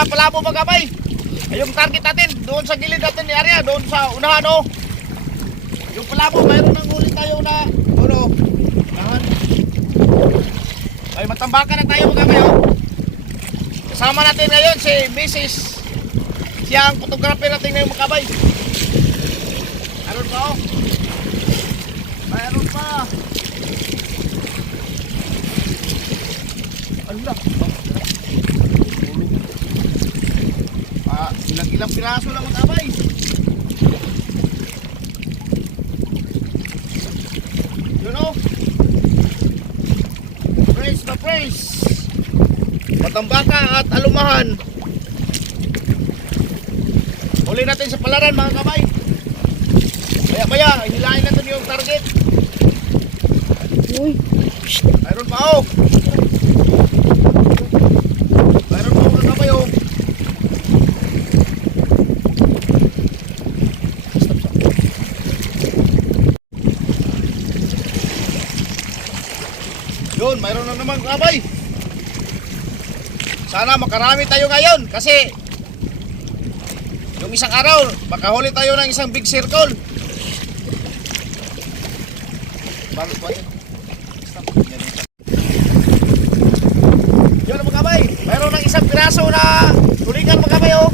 sa Palabo mga kabay. Ay, yung target natin, doon sa gilid natin ni area, doon sa unahan oh. Yung Palabo, mayroon ng huli tayo na ano, unahan. Ay, matambakan na tayo mga kabay oh. Kasama natin ngayon si Mrs. Siya ang photographer natin ngayon mga kabay. Mayroon pa oh. Mayroon pa. Allah. Ilang piraso lang mga kabay. Yun o. Praise na praise. Matambaka at alumahan. Huli natin sa palaran mga kabay. Maya maya, hilahin natin yung target. Uy. Mayroon pa o. Mayroon pa mga kabay o. Yun, mayroon na naman kabay. Sana makarami tayo ngayon kasi yung isang araw makahuli tayo ng isang big circle. Yun mga kabay, mayroon ng isang piraso na tulingan mga kabay oh.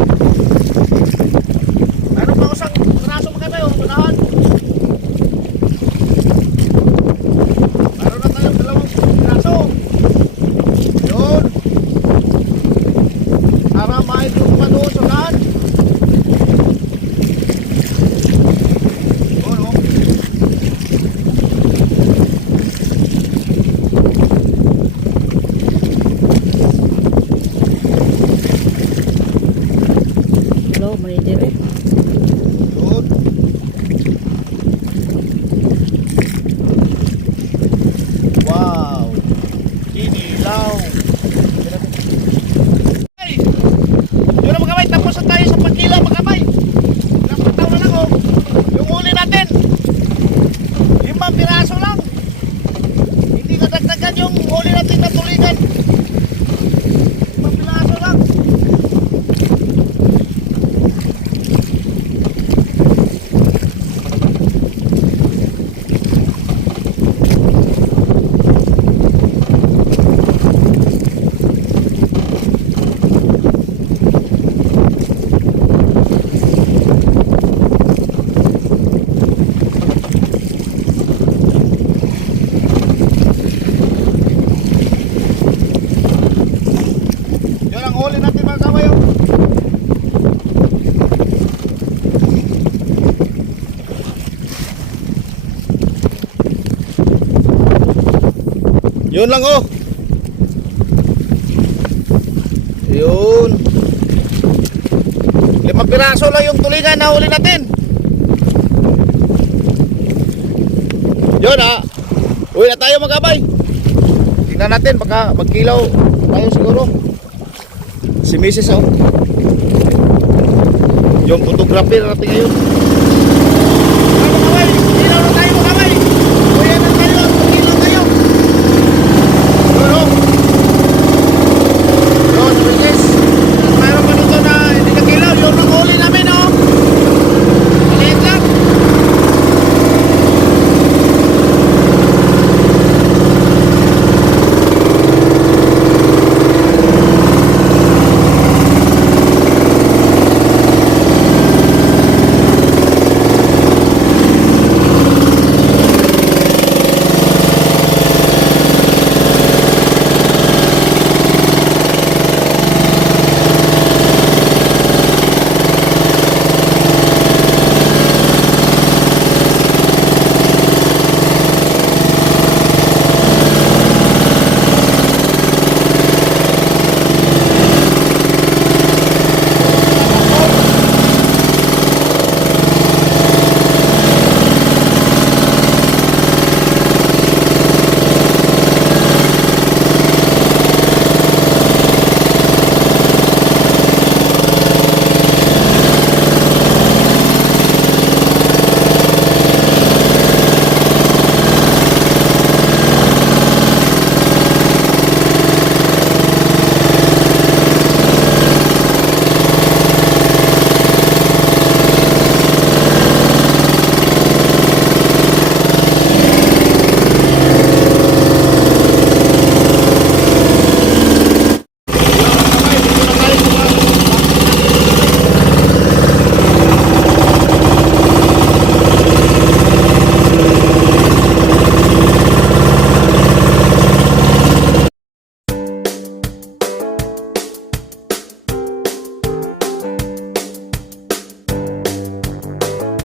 Mayroon pa isang piraso mga kabay oh, unahan. Mayroon na tayong dalawang piraso. Yun. Para maitong pa doon sa unahan. Yun oh. Hello, may dire. Yun. Wow. Inilaw. Ay! Yun na mga kabay, tapos na tayo sa pagkilaw mga kabay. Napataw na lang oh. Yung huli natin. 5 piraso lang. Hindi kadagdagan yung huli natin na tulingan. 5 piraso lang. Yun ang huli natin mga kabay oh. Yun lang oh. Yun. 5 piraso lang yung tulingan na huli natin. Yun ah. Uwi na tayo mga kabay. Tingnan natin baka magkilaw tayo siguro. Si Mrs. oh. Yung photographer natin ngayon.